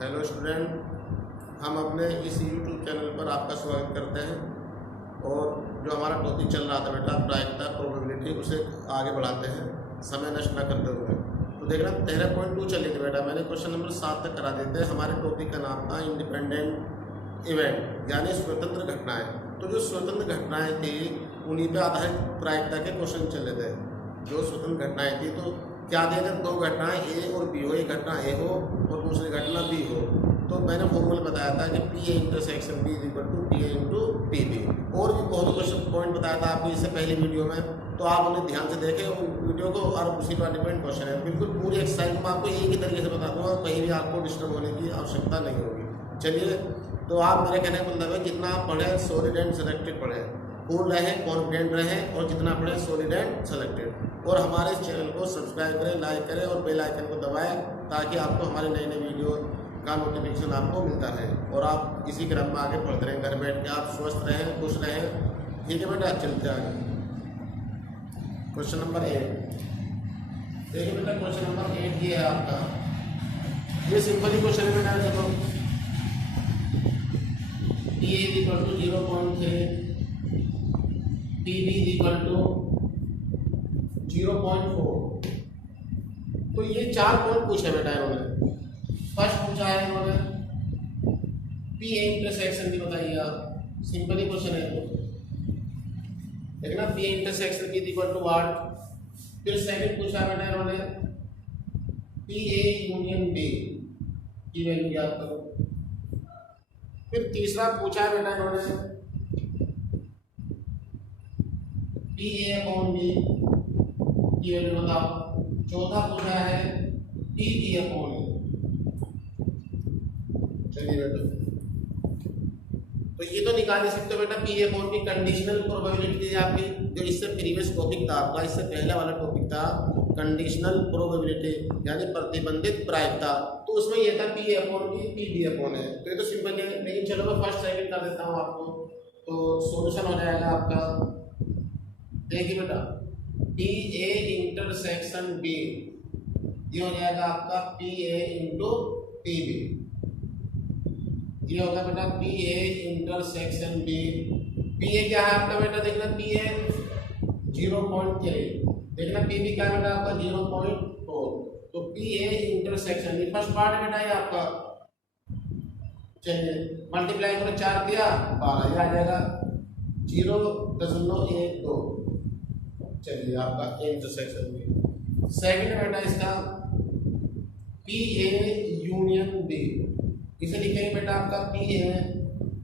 Hello student, हम अपने इस YouTube चैनल पर आपका स्वागत करते हैं। और जो हमारा टॉपिक चल रहा था बेटा प्रायिकता प्रोबेबिलिटी, उसे आगे बढ़ाते हैं समय नष्ट न करते हुए। तो देखना 13.2 चली थी बेटा, मैंने क्वेश्चन नंबर 7 तक करा देते हैं। हमारे टॉपिक का नाम था इंडिपेंडेंट इवेंट यानी स्वतंत्र घटनाएं। तो जो स्वतंत्र घटनाएं थी उन्हीं पर आधारित प्रायिकता के क्वेश्चन चले थे। जो स्वतंत्र घटनाएं थी तो क्या दिया था, दो घटनाएं ए और बी हो, एक घटना ए हो और दूसरी घटना बी हो। तो मैंने फॉर्मूला बताया था कि P A intersection B equal to P A into P B. और भी बहुत क्वेश्चन पॉइंट बताया था आपको इससे पहले वीडियो में, तो आप उन्हें ध्यान से देखें वीडियो को। और उसी पर डिपेंड क्वेश्चन है, बिल्कुल पूरी एक्सरसाइज मैं आपको एक ही तरीके से बता दूंगा, कहीं भी आपको डिस्टर्ब होने की आवश्यकता नहीं होगी। चलिए, तो आप मेरे कहने का मतलब है जितना आप पढ़ें सॉलिड एंड सेलेक्टेड पढ़ें, पूर्ण रहें, कॉन्फिडेंट रहें, और जितना पढ़ें सॉलिड एंड सेलेक्टेड। और हमारे इस चैनल को सब्सक्राइब करें, लाइक करें और बेल आइकन को दबाएं ताकि आपको हमारे नए नए वीडियो का नोटिफिकेशन आपको मिलता रहे और आप इसी क्रम में आगे पढ़ते रहें। घर बैठ के आप स्वस्थ रहें, खुश रहें। ठीक है बेटा, चलते आगे। क्वेश्चन नंबर 8 देखिए बेटा, क्वेश्चन नंबर 8 ये है आपका। ये सिंपल ही क्वेश्चन है बेटा। देखो P equal to 0.3, P B equal to 0.4। तो ये 4 पॉइंट पूछे बेटा इन्होंने। फर्स्ट पूछा है इन्होंने पी ए इंटरसेक्शन की बताइए आप। सिंपल ही क्वेश्चन है, देखना पी ए इंटरसेक्शन की इक्वल टू व्हाट। फिर सेकंड पूछा बेटा इन्होंने पी ए यूनियन बी की वैल्यू याद करो। फिर तीसरा पूछा है बेटा इन्होंने पी ए अपॉन बी की वैल्यू बताओ। चौथा पूछा है पी बी अपॉन ए। चलिए बेटा, तो ये तो निकाल नहीं सकते बेटा। P A upon B conditional probability थी आपकी, जो इससे प्रीवियस टॉपिक था आपका, इससे पहले वाला टॉपिक था कंडीशनल प्रोबेबिलिटी यानी प्रतिबंधित प्रायिकता। तो उसमें ये था P A upon B, P B upon A. तो ये तो सिंपल है, लेकिन चलो मैं फर्स्ट सेकंड कर देता हूँ आपको, तो सॉल्यूशन हो जाएगा आपका। देखिए बेटा, पी ए इंटरसेक्शन बी ये हो जाएगा आपका P A into P B. ये होगा बेटा P A intersection B. P A क्या है आपका बेटा, देखना पी ए 0.3, देखना पी बी क्या है बेटा आपका 0.4। तो P A intersection B first part है बेटा ये आपका। चलिए मल्टीप्लाई करो, 4 दिया 12, ये आ जाएगा 0.12। चलिए आपका इंटरसेक्शन बी। सेकंड बेटा इसका पी ए यूनियन बी, इसे लिखेंगे बेटा आपका P A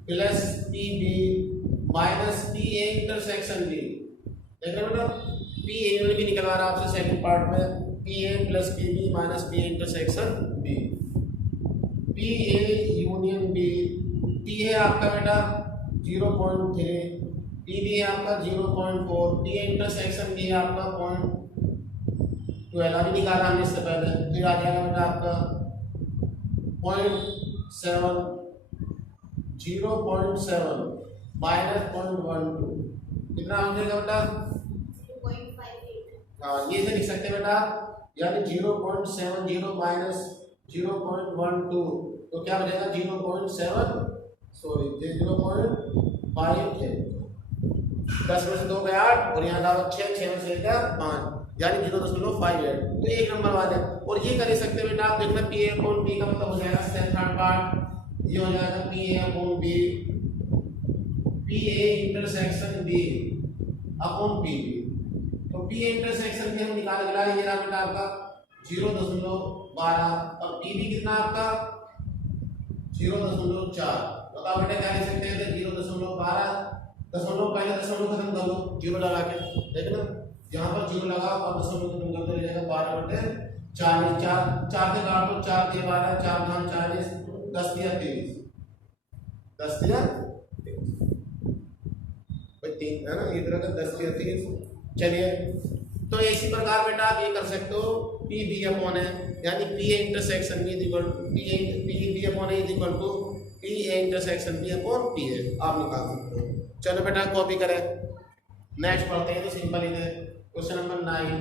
plus P B minus P A intersection B. देख रहे बेटा, पी ए यूनियन बी निकलवा रहा है आपसे सेकंड पार्ट में, P A plus P B minus P A intersection B. P A union B, P है आपका बेटा 0.3, पी बी है आपका 0.4, पी ए इंटरसेक्शन बी है आपका 0.12 अभी निकाला हमने इससे पहले। फिर आ जाएगा बेटा आपका 0.7 माइनस 0.12, कितना हो जाएगा बेटा 2.58। हाँ, ये से लिख सकते हैं बेटा, यानी 0.70 माइनस 0.12, तो क्या हो जाएगा 0.58। 10 में से 2 गया 8 और यहाँ का 6 में से 1 गया 5, यानी 0.58। तो एक नंबर वाले। और ये कर ही सकते हैं बेटा आप, देखना पी ए अपॉन बी का मतलब हो जाएगा थर्ड पार्ट, ये हो जाएगा P A upon B, P A intersection B upon P B. तो पी ए इंटरसेक्शन बी हम निकाल गया, ये रहा बेटा आपका 0.12। अब पी बी कितना आपका 0.4। बताओ बेटा क्या लिख सकते हैं 0.12, दशमलव पहले दशमलव खत्म कर लो 0 लगा के। देखना यहाँ पर 0 लगा और दशमलव खत्म कर दो, जाएगा 12/40। 4 से काट दो, 4 दिया 12, 4 धाम 40, 10 दिया 23, 10 दिया 3 है ना, इधर का 10 दिया 23। चलिए, तो इसी प्रकार बेटा आप ये कर सकते हो पी बी अपॉन है, यानी P A intersection B equal P B upon A equal to P A intersection B upon P A आप निकाल सकते हो। चलो बेटा कॉपी करें, नेक्स्ट पढ़ते हैं। तो सिंपल ही है क्वेश्चन नंबर 9।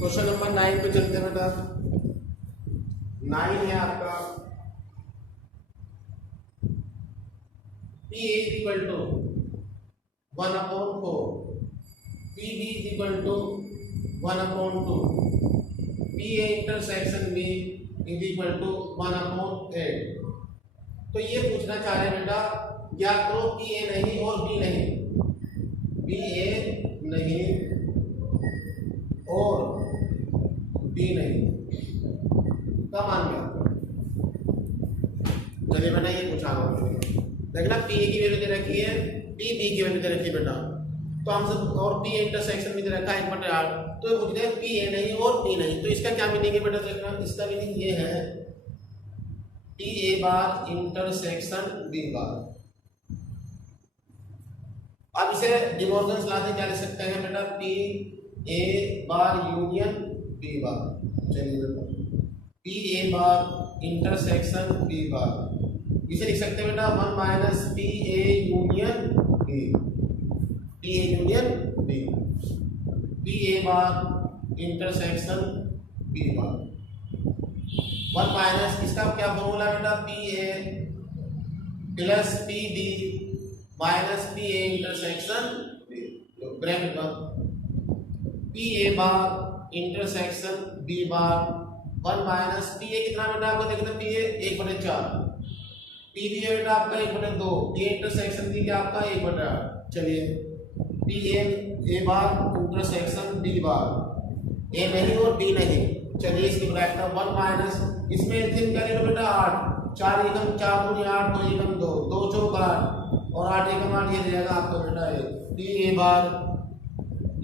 क्वेश्चन नंबर 9 पे चलते हैं बेटा। 9 है आपका P A equal to 1/4, P B equal to 1/2, P A intersection B is equal to 1/8। तो ये पूछना चाह रहे हैं बेटा, या तो P A नहीं और B नहीं, P A नहीं और B नहीं का मान गया। चलिए बेटा ये पूछा रहा हूँ, देखना P A की वैल्यू दे रखी है, P B की वैल्यू दे रखी है बेटा, तो हम सब और P इंटरसेक्शन भी दे रखा है 1/8, तो पूछ रहे हैं P A नहीं और B नहीं, तो इसका क्या मीनिंग है बेटा? देखना इसका मीनिंग ये है P A bar intersection B बार। अब इसे डिमॉर्गन्स लॉ से क्या लिख सकते हैं बेटा? P A bar union B बार। चलिए बेटा P A bar intersection B bar, इसे लिख सकते हैं बेटा 1 minus P A union B, P A union B, P A bar intersection B bar 1 minus, इसका क्या फॉर्मूला बेटा? P A plus P B minus P A intersection B, bracket में P A bar intersection B bar 1 minus P A कितना बेटा? आपको देखना P A 1/4, P B है बेटा आपका 1/2, P A इंटरसेक्शन B क्या आपका 1/8। चलिए P A bar intersection B bar, A नहीं और B नहीं। चलिए इसकी ब्रैकेट 1 माइनस, इसमें एलसीएम क्या ले लो बेटा 8, 4 एकम 4 दूनी 8, 2 एकम 2, 2 चौक 8 और 8 एकम 8, ये रहेगा आपका बेटा P A bar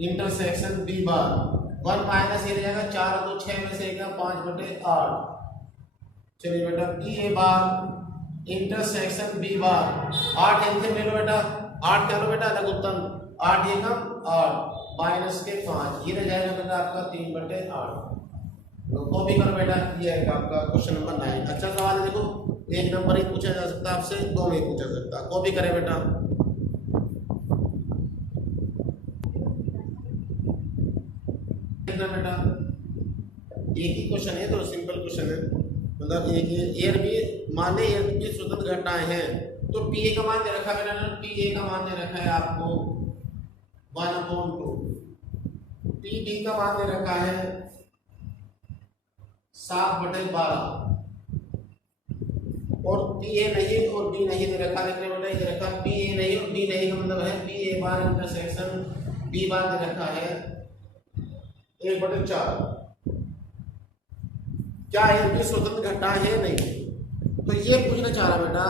intersection B bar 1 minus, ये रहेगा 4 और 2 6 में से 5/8। चलिए बेटा P A bar intersection B bar 8 LCM ले लो बेटा, 8 क्या लो बेटा लघुत्तम, 8 एकम 8 माइनस के 5, ये रह जाएगा बेटा आपका 3/8। कॉपी करो बेटा, ये है आपका क्वेश्चन नंबर 9। अच्छा सवाल है, देखो 1 नंबर ही पूछा जा सकता है आपसे, 2 नहीं पूछा सकता। कॉपी करें बेटा, देखना बेटा एक ही क्वेश्चन है तो सिंपल क्वेश्चन है, मतलब एक एयर भी माने एयर की स्वतंत्र घटनाएं हैं, तो P A का मान दे रखा है बेटा, P A का मान दे रखा है आपको 1/2, P B का मान दे रखा है 7/12 और P A नहीं और B नहीं दे रखा। देखने बेटा ये रखा P A नहीं और B नहीं का मतलब है P A bar intersection B बार दे रखा है 1/4। क्या ये स्वतंत्र घटनाएं है? नहीं। तो ये पूछना चाह रहा बेटा,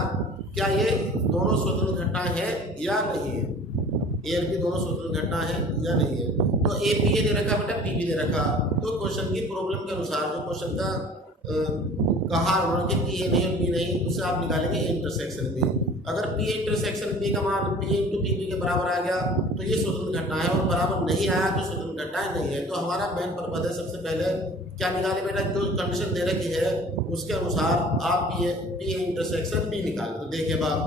क्या ये दोनों स्वतंत्र घटनाएं हैं या नहीं है? एयर की दोनों स्वतंत्र घटना है या नहीं है? तो A P A दे रखा बेटा, P B दे रखा, तो क्वेश्चन की प्रॉब्लम के अनुसार जो क्वेश्चन का कहा उन्होंने कि P A नहीं और B नहीं, उससे आप निकालेंगे इंटरसेक्शन B। अगर P A इंटरसेक्शन B का मान P A into P B के बराबर आ गया तो ये स्वतंत्र घटना है, और बराबर नहीं आया तो स्वतंत्र घटनाएं नहीं है। तो हमारा मेन पर्पज है सबसे पहले क्या निकाले बेटा, जो कंडीशन दे रखी है उसके अनुसार आप P A इंटरसेक्शन B निकालें। तो देखिए बात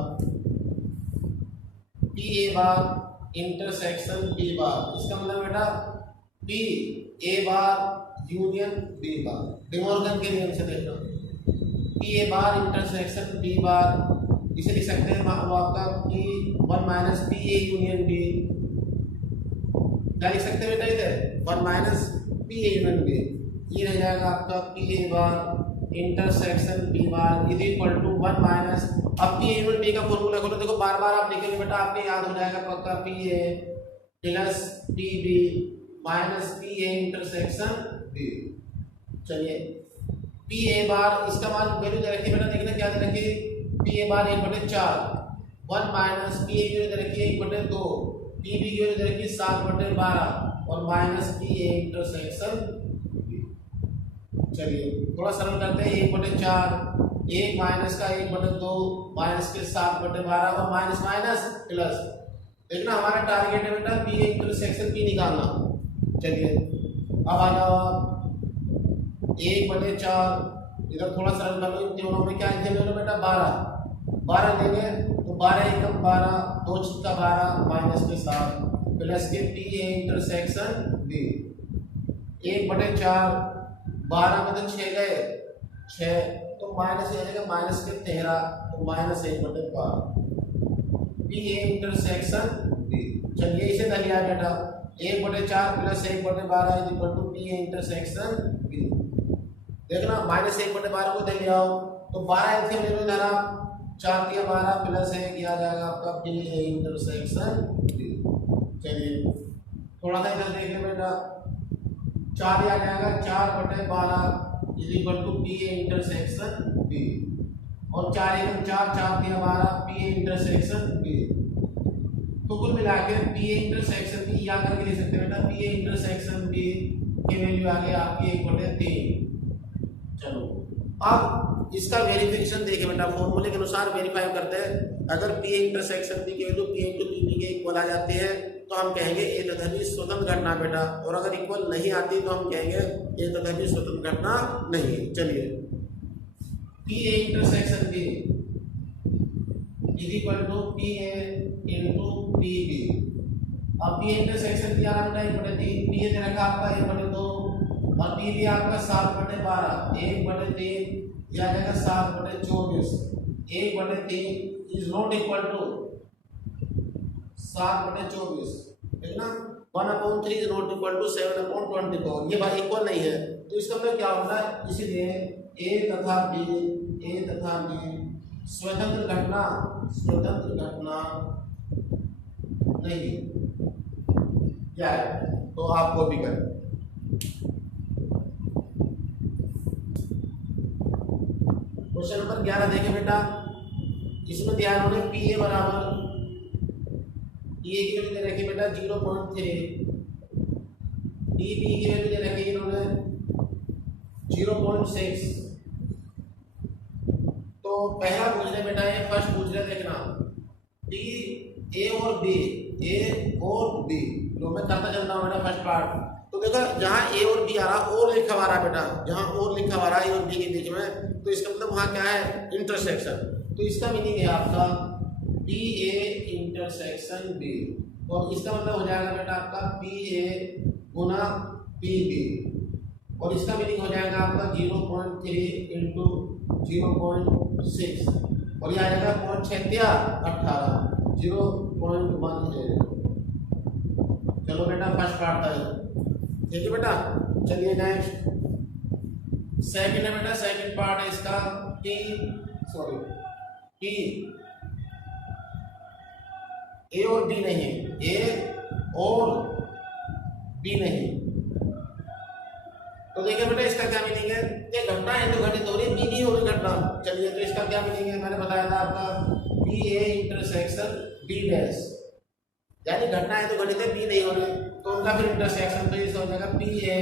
P A bar intersection B bar, इसका मतलब बेटा P A bar union B bar, De Morgan के नियम से देखना P A bar intersection B bar, इसे लिख सकते हैं वो आपका कि 1 minus P A union B, क्या लिख सकते हैं बेटा इधर 1 minus P A union B, ये रह जाएगा आपका P A bar intersection B bar is equal to 1 minus, अब P A यूनियन B का फॉर्मूला खोलो, देखो बार बार आप लिखेंगे बेटा आपके याद हो जाएगा पक्का, P A plus P B minus P A intersection B। चलिए P A बार इसका मान वैल्यू दे रखी है बेटा, देखना क्या दे रखी है P A bar 1/4, 1 minus P A की वैल्यू दे रखी है 1/2, P B की वैल्यू दे रखी है 7/12 और माइनस P A इंटरसेक्शन। चलिए थोड़ा सरल करते हैं, 1/4, 1 माइनस का 1/2 माइनस के 7/12 और माइनस माइनस प्लस। देखना हमारा टारगेट है बेटा P A इंटरसेक्शन B निकालना। चलिए अब आ जाओ आप 1/4, इधर थोड़ा सरल कर लो, इन तीनों में क्या ले लो बेटा 12 देंगे तो 12 एकम 12, 2 छिक्का 12 माइनस के 7 प्लस के P A इंटरसेक्शन B। 1/4, 12 में तो 6 गए, 6 तो माइनस आ जाएगा, माइनस के 13 तो -1/12 पी ए इंटरसेक्शन बी। चलिए इसे धर लिया बेटा, 1/4 plus 1/12 is equal to P A intersection B. देखना -1/12 को धर लिया हो तो 12 एलसीएम ले लो इधर आप, 4 दिया 12 प्लस 1 किया जाएगा आपका पी ए इंटरसेक्शन बी। चलिए थोड़ा सा इधर देख ले बेटा, 4 आ जाएगा, 4/12 is equal to P A intersection B, और 4 1 4, 4 दिया 12 पी ए इंटरसेक्शन बी। तो कुल मिला के पी ए इंटरसेक्शन बी या करके लिख सकते हैं बेटा, पी ए इंटरसेक्शन बी की वैल्यू आ गई आपकी 1/3। चलो अब इसका वेरिफिकेशन देखिए बेटा, फॉर्मूले के अनुसार वेरीफाई करते हैं। अगर पी ए इंटरसेक्शन बी की value P into P B के इक्वल आ जाती है तो हम कहेंगे एकधर्मी स्वतंत्र घटना बेटा, और अगर इक्वल नहीं आती तो हम कहेंगे एकधर्मी स्वतंत्र घटना नहीं। चलिए P A intersection B is equal to P A into P B. अब पी ए इंटरसेक्शन बी आ रहा बेटा 1/3, पी ए दे रखा आपका 1/2 और पी बी आपका 7/12, 1/3 या आ जाएगा 7/24। 1/3 इज नॉट इक्वल टू 7/24, ठीक ना। 1/3 इज नॉट इक्वल टू 7/24, ये भाई इक्वल नहीं है, तो इसका मतलब क्या होता है, इसीलिए ए तथा बी स्वतंत्र घटना नहीं क्या है, तो आपको भी कर। क्वेश्चन नंबर 11 देखें बेटा, इसमें दिया इन्होंने पी ए बराबर, पी ए की वैल्यू दे रखी बेटा 0.3, पी बी की वैल्यू दे रखी इन्होंने 0.6। तो पहला पूछ रहे बेटा, ये फर्स्ट पूछ रहे देखना, पी ए और बी लो मैं करता चलता हूँ बेटा फर्स्ट पार्ट। तो देखो जहाँ ए और बी आ रहा, और लिखा हुआ रहा बेटा, जहाँ और लिखा हुआ रहा ए और बी के बीच में, तो इसका मतलब वहाँ क्या है, इंटरसेक्शन। तो इसका मीनिंग है आपका पी ए इंटरसेक्शन बी, और इसका मतलब हो जाएगा बेटा आपका पी ए गुना पी बी, और इसका मीनिंग हो जाएगा आपका 0.3 इंटू 0.6, और यह आ जाएगा 0.18 0.18। चलो बेटा फर्स्ट पार्ट था, ठीक है बेटा। चलिए नेक्स्ट सेकंड है बेटा, सेकंड पार्ट है इसका टी ए और बी नहीं, ए और बी नहीं। तो देखिए बेटा इसका क्या मीनिंग है, ये घटना है तो घटित हो रही है, बी नहीं हो रही घटना। चलिए तो इसका क्या मीनिंग है, मैंने बताया था आपका P A intersection B dash, यानी घटना है तो घटित है, बी नहीं हो रही, तो उनका फिर इंटरसेक्शन तो ये हो जाएगा P A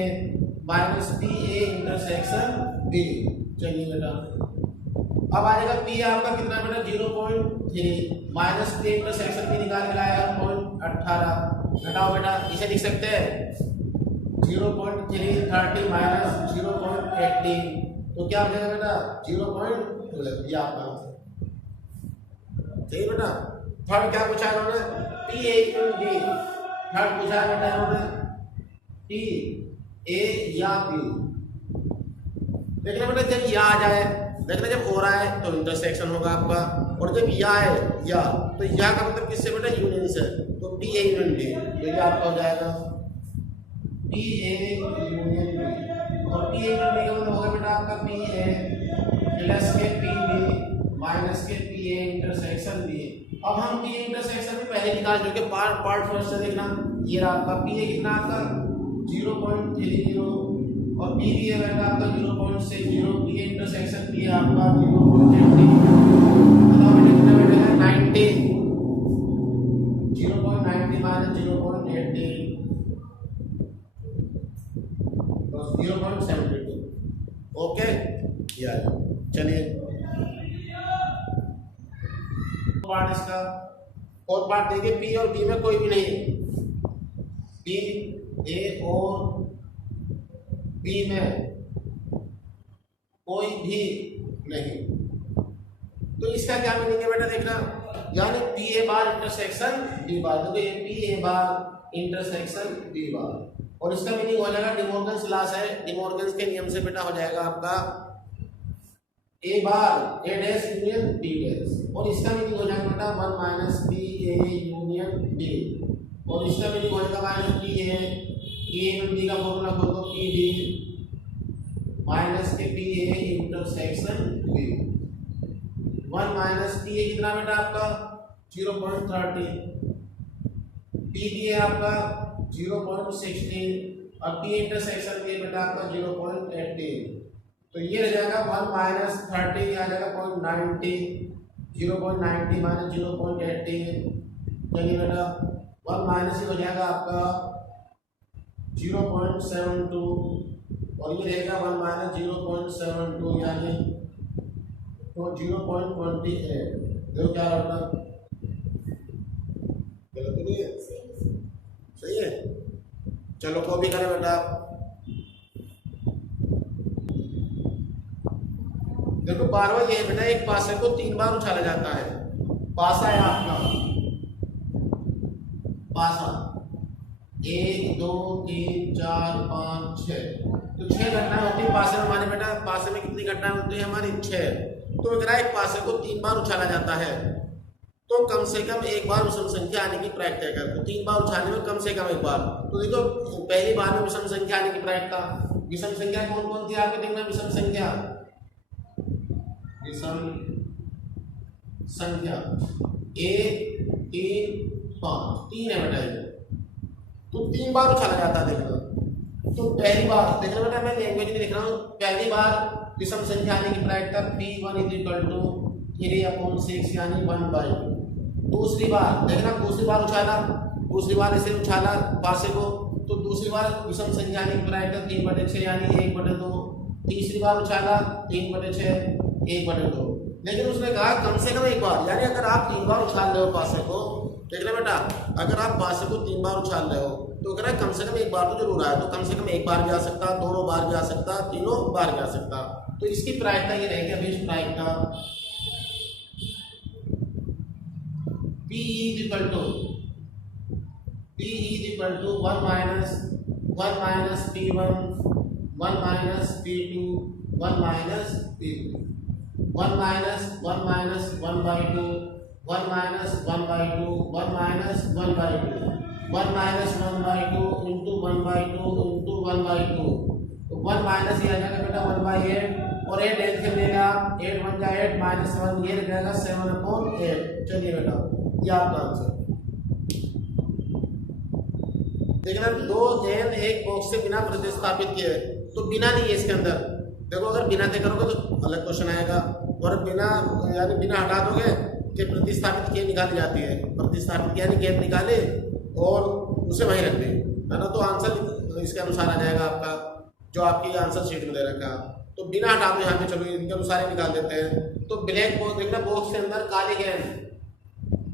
minus P A intersection B. चलिए बेटा अब आ जाएगा पी आपका कितना बेटा 0.3 माइनस पी इंटरसेक्शन बी निकाल के लाया 0.18। घटाओ बेटा, इसे लिख सकते हैं 0.330 माइनस 0.18, तो क्या हो जाएगा बेटा 0.12 ये आपका आंसर। ठीक है बेटा। थर्ड क्या पूछा इन्होंने, पी ए बी, थर्ड पूछा है बेटा इन्होंने पी ए या बी। देखना बेटा जब या आ जाए, देखना जब हो रहा है तो इंटरसेक्शन होगा आपका, और जब या है या, तो या का मतलब किससे बेटा यूनियन से, तो पी ए यूनियन बी, तो ये आपका हो जाएगा पी ए यूनियन बी, और पी ए यूनियन बी का मतलब होगा बेटा आपका पी ए प्लस के पी बी माइनस के पी ए इंटरसेक्शन बी। अब हम पी ए इंटरसेक्शन में पहले निकाल चुके, पार्ट फर्स्ट से देखना, ये रहा आपका पी ए कितना आपका 0.30 और पी बी है बेटा आपका 0.60, पी ए इंटरसेक्शन बी है आपका 0.80, मतलब बेटा कितना बेटा है 90, 0.90 माइनस 0.80 तो 0.72। ओके यार चलिए पार्ट इसका, और पार्ट देखिए पी और बी में कोई भी नहीं, पी ए और बी में कोई भी नहीं, तो इसका क्या मीनिंग है बेटा देखना, यानी P A bar intersection B bar, देखो ये P A bar intersection B bar, और इसका मीनिंग हो जाएगा डिमोर्गन्स लॉस है, डिमोर्गन्स के नियम से बेटा हो जाएगा आपका A bar A dash union B dash, और इसका मीनिंग हो जाएगा बेटा 1 minus B A union B, और इसका मीनिंग हो जाएगा minus B A union B का फॉर्मूला खोल दो पी डी माइनस के P A intersection B. 1 minus P A कितना बेटा आपका 0.30, पी डी है आपका 0.16 और पी इंटरसेक्शन बी बेटा आपका 0.18, तो ये रह जाएगा 1 माइनस 30 आ जाएगा 0.90, 0.90 माइनस 0.80, चलिए बेटा 1 माइनस हो जाएगा आपका 0.72 और ये रहेगा 1 माइनस 0.72 यानी तो 0.28। देखो क्या रखना गलत तो नहीं है, सही है। चलो कॉपी करें बेटा, देखो बारवा ये है बेटा एक पासे को 3 बार उछाला जाता है। पासा है आपका पासा 1 2 3 4 5 6, तो 6 घटनाएं होती है पासे में हमारे बेटा। पासे में कितनी घटनाएं होती है हमारी 6, तो अगर एक पासे को 3 बार उछाला जाता है तो कम से कम एक बार विषम संख्या आने की प्रायिकता कर, तो 3 बार उछालने में कम से कम एक बार। तो देखो पहली बार में विषम संख्या आने की प्रायिकता, विषम संख्या कौन कौन थी आपके देखना, विषम संख्या विषम संख्या 1 3 5 3 है बेटा ये, तो 3 बार उछाला जाता है देखना। तो पहली बार देखना बेटा, मैं लैंग्वेज में लिख रहा हूँ, पहली बार विषम संख्या आने की प्रायिकता P1 = 3/6 यानी 1/2। दूसरी बार देखना, दूसरी बार उछाला, दूसरी बार ऐसे उछाला पासे को, तो दूसरी बार विषम संख्या आने की प्रायिकता 3/6 यानी 1/2। तीसरी बार उछाला 3/6 1/2, लेकिन उसने कहा कम से कम एक बार, यानी अगर आप 3 बार उछाल रहे हो पासे को, देख ले बेटा अगर आप पासे को 3 बार उछाल रहे हो तो कह रहा है कम से कम एक बार तो जरूर आए, तो कम से कम एक बार भी आ सकता, दोनों बार भी आ सकता, तीनों बार भी आ सकता। तो इसकी प्रायिकता ये रहेगी अभी, इस प्रायिकता P = 1 minus P1 1 minus P2 1 minus P3 1 minus 1 minus 1/2 1 minus 1/2 1 minus 1/2 1 minus 1/2 into 1/2 into 1/2, तो 1 माइनस ये आ जाएगा बेटा 1/8 और 8 ऐड कर लेगा, 8 1 जा 8 माइनस 7 ये रहेगा 7/8। चलिए बेटा ये आपका आंसर। देखना 2 गेंद एक बॉक्स से बिना प्रतिस्थापित किए, तो बिना नहीं है इसके अंदर। देखो अगर बिना तय करोगे तो अलग क्वेश्चन आएगा, और बिना यानी बिना हटा दोगे कि प्रतिस्थापित किए निकाली जाती है, प्रतिस्थापित किया नहीं गेंद निकाले और उसे वहीं रख दे, है ना, तो आंसर इसके अनुसार आ जाएगा आपका जो आपकी आंसर शीट में दे रखा। तो बिना हटा दो यहाँ पे, चलो इनके अनुसार ही निकाल देते हैं। तो ब्लैक बॉल देखना, बॉक्स के अंदर काली गेंद,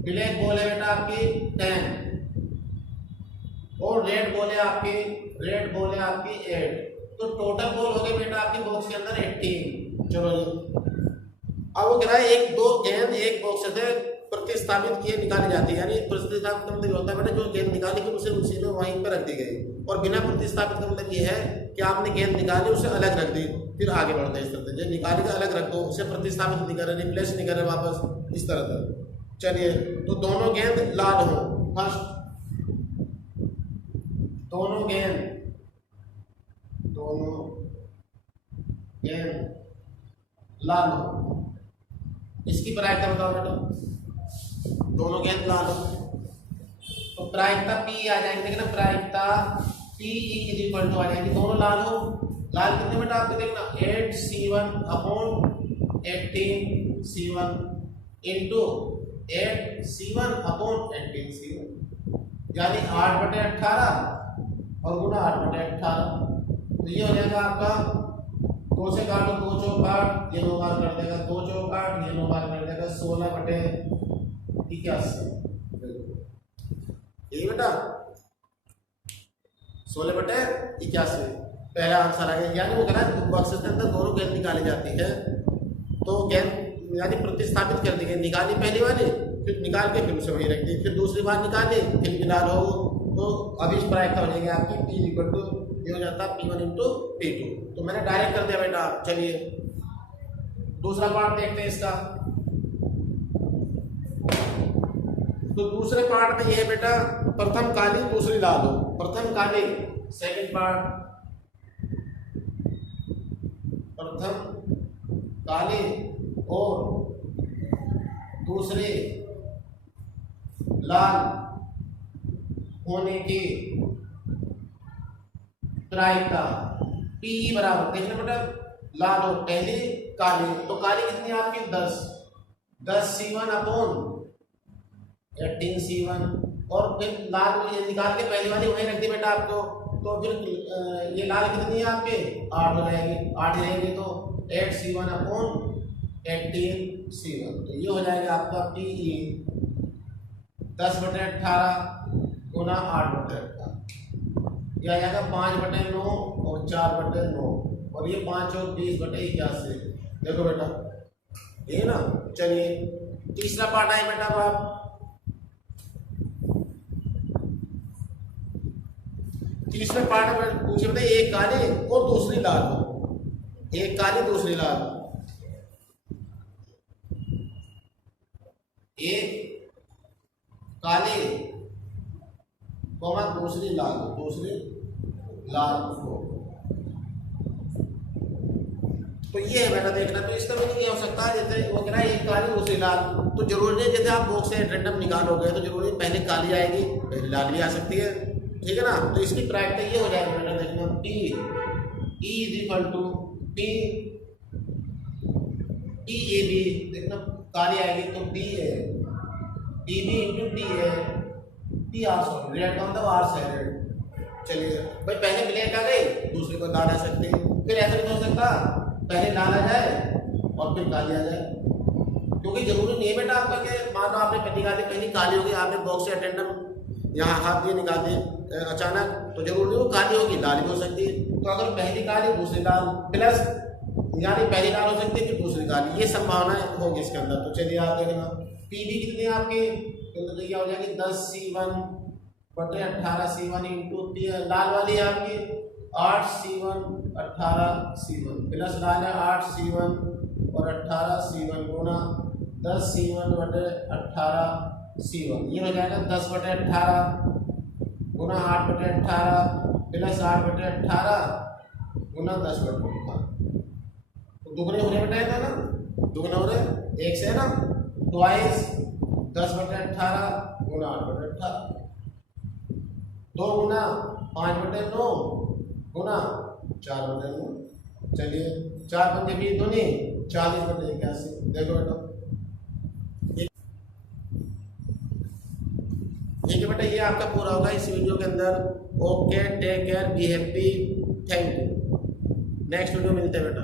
ब्लैक बॉल है बेटा आपकी 10 और रेड बॉल है आपकी 8, तो टोटल बॉल हो गए बेटा आपकी बॉक्स के अंदर 18। चलो अब वो कह रहा है एक 2 गेंद एक बॉक्स से प्रतिस्थापित किए निकाली जाती है, यानी प्रतिस्थापित का मतलब होता है बेटा जो गेंद निकाली कि उसे उसी में वहीं पर रख दी गई, और बिना प्रतिस्थापित का मतलब ये है कि आपने गेंद निकाली उसे अलग रख दी, फिर आगे बढ़ते हैं इस तरह से, जो निकाली का अलग रख दो, उसे प्रतिस्थापित नहीं कर रहे, रिप्लेस नहीं कर रहे वापस, इस तरह से। चलिए तो दोनों गेंद लाल हो, फर्स्ट दोनों गेंद लाल हो, इसकी प्रायिकता बताओ बेटा। दोनों गेंद लाल हो तो प्रायिकता P आ जाएगी, देखना प्रायिकता P = आ जाएगी, दोनों लाल हो। लाल कितने बेटा आपको देखना 8C1/18C1 इंटू 8C1/18C1 यानी 8/18 और गुना 8/18, तो ये हो जाएगा आपका 2 से काटो 2 चौक 8, ये 9 बार कर देगा, 2 चौक 8 ये 9 बार कर देगा, 16/81। यही बेटा 16/81 पहला आंसर आ गया। यानी वो कहना है बॉक्सेस के अंदर दोनों गेंद निकाली जाती है, तो गेंद यानी प्रतिस्थापित कर दी गई, निकाली पहली वाली, फिर निकाल के फिर उसे वहीं रख दी, फिर दूसरी बार निकाली, फिर भी लाल हो, तो अभी इस प्रायिकता हो जाएगी आपकी P इक्वल टू ये हो जाता है P1 इंटू P2। तो मैंने डायरेक्ट कर दिया बेटा। चलिए दूसरा पार्ट देखते हैं इसका। तो दूसरे पार्ट में ये है बेटा, प्रथम काली दूसरी लाल हो। प्रथम काली, सेकंड पार्ट, प्रथम काली और दूसरे लाल होने की प्रायिकता P बराबर, देखना बेटा, लाल हो पहली काली, तो काली कितनी है आपकी 10 C1 अपॉन 18 C1, और फिर लाल को ये निकाल के पहली वाली वहीं रख दी बेटा आपको। तो फिर ये लाल कितनी है आपके 8 हो जाएगी, 8 रहेगी तो 8 C1 अपॉन 18 C1। तो ये हो जाएगा आपका PE 10/18 गुना 8/18, यह आ जाएगा 5/9 और 4/9, और ये 5 और 20/81। देखो बेटा ये ना। चलिए तीसरा पार्ट आए बेटा। अब आप तीसरे पार्ट में पूछे बेटा, एक काली और दूसरी लाल हो, एक काली दूसरी लाल, एक काली दूसरी लाल, दूसरी लाल हो। तो ये है बेटा देखना। तो इसका मीनिंग ये हो सकता है, जैसे वो कह रहा है एक काली दूसरी लाल, तो जरूरी नहीं जैसे आप बॉक्स से रैंडम निकालोगे तो जरूरी पहले काली आएगी पहले लाल भी आ सकती है, ठीक है ना। तो इसकी प्रायिकता ये हो जाएगी बेटा, देखना P is equal to P A B, देखना काली आएगी तो P है PB इंटू T है T आर सॉरी रेड का मतलब आर से रेड। चलिए भाई पहले ब्लैक आ गई दूसरे को लाल आ सकती है, फिर ऐसा नहीं हो सकता पहले लाल आ जाए और फिर काली आ जाए, क्योंकि जरूरी नहीं है बेटा आपका कि मान लो आपने पहली काली होगी, आपने बॉक्स से अटेंडम यहाँ हाथ ये निकाल दिए अचानक, तो जरूरी नहीं वो काली होगी लाल भी हो सकती है। तो अगर पहली काली दूसरी लाल प्लस, यानी पहली लाल हो सकती है फिर दूसरी काली, ये संभावना होगी इसके अंदर। तो चलिए आप देखना PB कितनी है आपकी, तो क्या हो जाएगी 10 C1/18 C1 इंटू लाल वाली है आपकी 8 C1 18 C1 प्लस लाल है 8 C1 और 18 C1 गुना 10 C1/18 C1, ये हो जाएगा 10/18 गुना 8/18 प्लस 8/18 गुना 10/18। तो दुगने होने बेटा ना, दुगने हो रहे एक से है ना, ट्वाइस 10/18 गुना 8/18, 2 गुना 5/9 गुना 4/9। चलिए 4 पंजे 20 दूनी 40/81। देखो बेटा ठीक है बेटा, ये आपका पूरा होगा इस वीडियो के अंदर। Okay, take care, be happy, thank you. Next video मिलते हैं बेटा।